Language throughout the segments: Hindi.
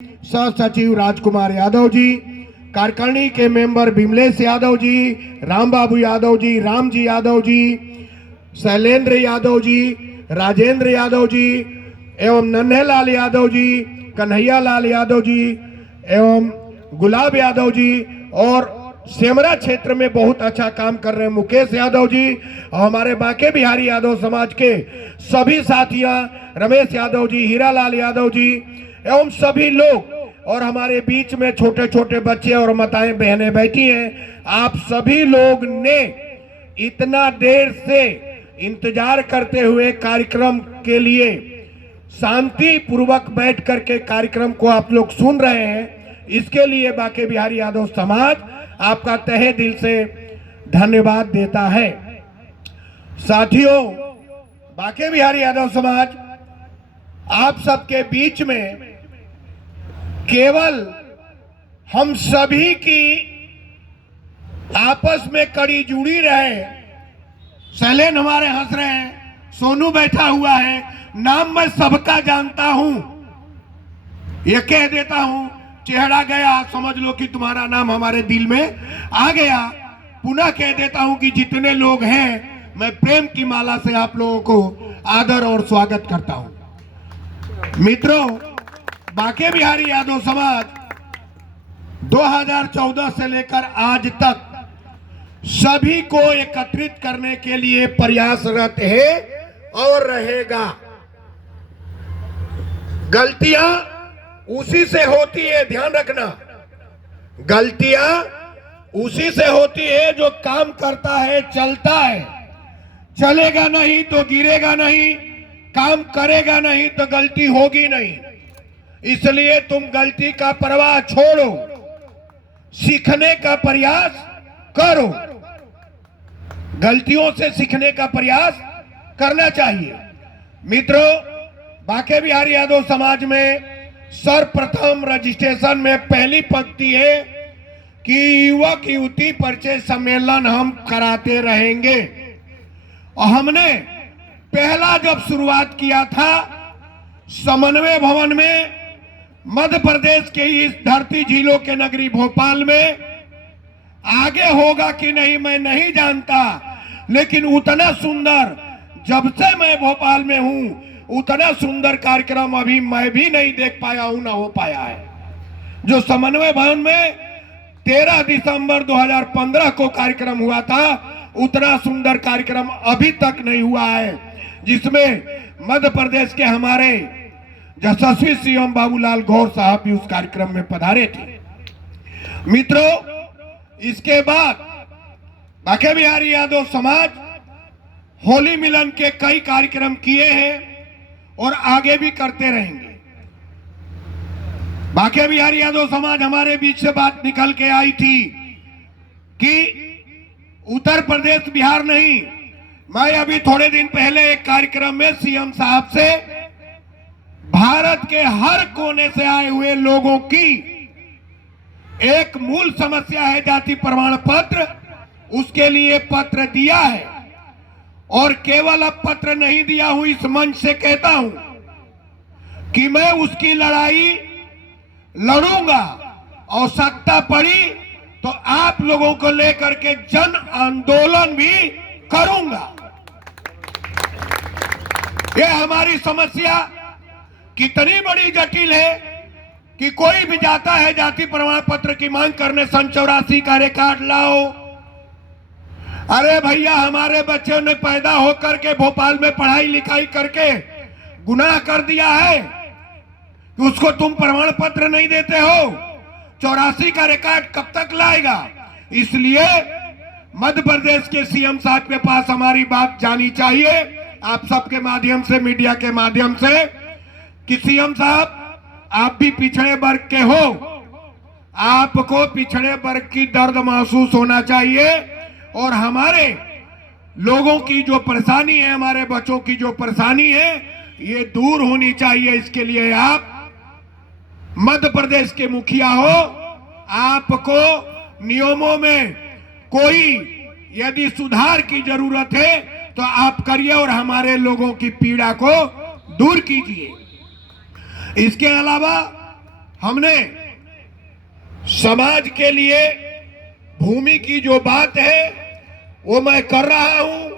सह सचिव राजकुमार यादव जी, कार्यकारिणी के मेंबर विमलेश यादव जी, राम बाबू यादव जी, राम जी यादव जी, शैलेंद्र यादव जी, राजेंद्र यादव जी एवं नन्हेलाल यादव जी, कन्हैया लाल यादव जी एवं गुलाब यादव जी और सेमरा क्षेत्र में बहुत अच्छा काम कर रहे हैं मुकेश यादव जी और हमारे बांके बिहारी यादव समाज के सभी साथियां रमेश यादव जी, हीरालाल यादव जी एवं सभी लोग और हमारे बीच में छोटे छोटे बच्चे और माताएं बहनें बैठी हैं। आप सभी लोग ने इतना देर से इंतजार करते हुए कार्यक्रम के लिए शांति पूर्वक बैठ करके कार्यक्रम को आप लोग सुन रहे हैं, इसके लिए बांके बिहारी यादव समाज आपका तहे दिल से धन्यवाद देता है। साथियों, बांके बिहारी यादव समाज आप सबके बीच में केवल हम सभी की आपस में कड़ी जुड़ी रहे। शैलेन हमारे हंस रहे हैं, सोनू बैठा हुआ है, नाम मैं सबका जानता हूं, ये कह देता हूं, चेहरा गया समझ लो कि तुम्हारा नाम हमारे दिल में आ गया। पुनः कह देता हूं कि जितने लोग हैं मैं प्रेम की माला से आप लोगों को आदर और स्वागत करता हूं। मित्रों, बांके बिहारी यादव समाज 2014 से लेकर आज तक सभी को एकत्रित करने के लिए प्रयासरत है और रहेगा। गलतियां उसी से होती है, ध्यान रखना, गलतियां उसी से होती है जो काम करता है, चलता है। चलेगा नहीं तो गिरेगा नहीं, काम करेगा नहीं तो गलती होगी नहीं। इसलिए तुम गलती का परवाह छोड़ो, सीखने का प्रयास करो। गलतियों से सीखने का प्रयास करना चाहिए। मित्रों, बांके बिहारी यादव समाज में सर्वप्रथम रजिस्ट्रेशन में पहली पंक्ति है कि युवक युवती परिचय सम्मेलन हम कराते रहेंगे। और हमने पहला जब शुरुआत किया था समन्वय भवन में, मध्य प्रदेश के इस धरती झीलों के नगरी भोपाल में, आगे होगा कि नहीं मैं नहीं जानता, लेकिन उतना सुंदर जब से मैं भोपाल में हूं उतना सुंदर कार्यक्रम अभी मैं भी नहीं देख पाया हूं, ना हो पाया है। जो समन्वय भवन में 13 दिसंबर 2015 को कार्यक्रम हुआ था, उतना सुंदर कार्यक्रम अभी तक नहीं हुआ है, जिसमें मध्य प्रदेश के हमारे यशस्वी सीएम बाबूलाल गौर साहब भी उस कार्यक्रम में पधारे थे। मित्रों, इसके बाद बांके बिहारी यादव समाज होली मिलन के कई कार्यक्रम किए हैं और आगे भी करते रहेंगे। बांके बिहारी यादव समाज हमारे बीच से बात निकल के आई थी कि उत्तर प्रदेश बिहार नहीं, मैं अभी थोड़े दिन पहले एक कार्यक्रम में सीएम साहब से भारत के हर कोने से आए हुए लोगों की एक मूल समस्या है जाति प्रमाण पत्र, उसके लिए पत्र दिया है। और केवल अब पत्र नहीं दिया हूं, इस मंच से कहता हूं कि मैं उसकी लड़ाई लड़ूंगा। आवश्यकता पड़ी तो आप लोगों को लेकर के जन आंदोलन भी करूंगा। यह हमारी समस्या कितनी बड़ी जटिल है कि कोई भी जाता है जाति प्रमाण पत्र की मांग करने, सन 84 का रिकॉर्ड लाओ। अरे भैया, हमारे बच्चों ने पैदा होकर के भोपाल में पढ़ाई लिखाई करके गुनाह कर दिया है कि उसको तुम प्रमाण पत्र नहीं देते हो। 84 का रिकॉर्ड कब तक लाएगा? इसलिए मध्य प्रदेश के सीएम साहब के पास हमारी बात जानी चाहिए, आप सबके माध्यम से, मीडिया के माध्यम से, कि सीएम साहब आप भी पिछड़े वर्ग के हो, आपको पिछड़े वर्ग की दर्द महसूस होना चाहिए और हमारे लोगों की जो परेशानी है, हमारे बच्चों की जो परेशानी है, ये दूर होनी चाहिए। इसके लिए आप मध्य प्रदेश के मुखिया हो, आपको नियमों में कोई यदि सुधार की जरूरत है तो आप करिए और हमारे लोगों की पीड़ा को दूर कीजिए। इसके अलावा हमने समाज के लिए भूमि की जो बात है वो मैं कर रहा हूं।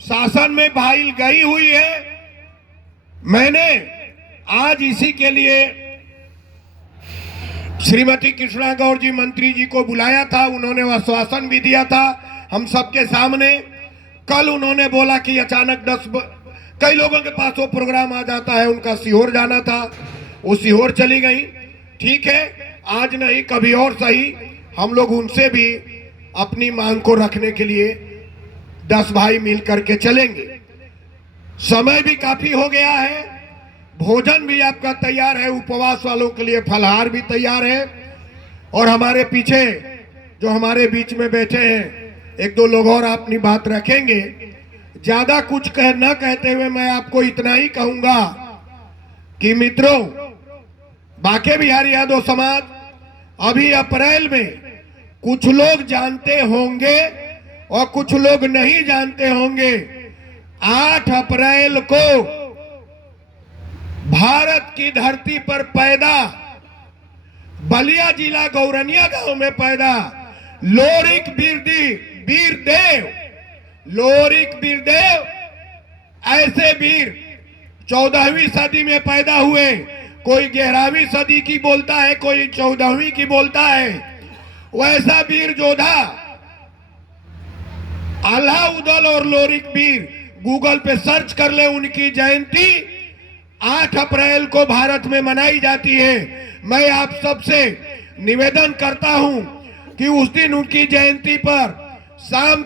शासन में फाइल गई हुई है। मैंने आज इसी के लिए श्रीमती कृष्णा गौर जी मंत्री जी को बुलाया था। उन्होंने आश्वासन भी दिया था हम सबके सामने। कल उन्होंने बोला कि अचानक कई लोगों के पास वो प्रोग्राम आ जाता है, उनका सीहोर जाना था, वो सीहोर चली गई। ठीक है, आज नहीं कभी और सही, हम लोग उनसे भी अपनी मांग को रखने के लिए 10 भाई मिल करके चलेंगे। समय भी काफी हो गया है, भोजन भी आपका तैयार है, उपवास वालों के लिए फलहार भी तैयार है। और हमारे पीछे जो हमारे बीच में बैठे हैं 1-2 लोग और अपनी बात रखेंगे। ज्यादा कुछ न कहते हुए मैं आपको इतना ही कहूंगा कि मित्रों, बांके बिहारी यादव समाज अभी अप्रैल में कुछ लोग जानते होंगे और कुछ लोग नहीं जानते होंगे। 8 अप्रैल को भारत की धरती पर पैदा, बलिया जिला गौरनिया गांव में पैदा लोरिक वीरदेव ऐसे वीर 14वीं सदी में पैदा हुए। कोई 11वीं सदी की बोलता है, कोई 14वीं की बोलता है। वैसा वीर योद्धा अलाउद्दीन और लोरिक वीर, गूगल पे सर्च कर ले, उनकी जयंती 8 अप्रैल को भारत में मनाई जाती है। मैं आप सबसे निवेदन करता हूं कि उस दिन उनकी जयंती पर शाम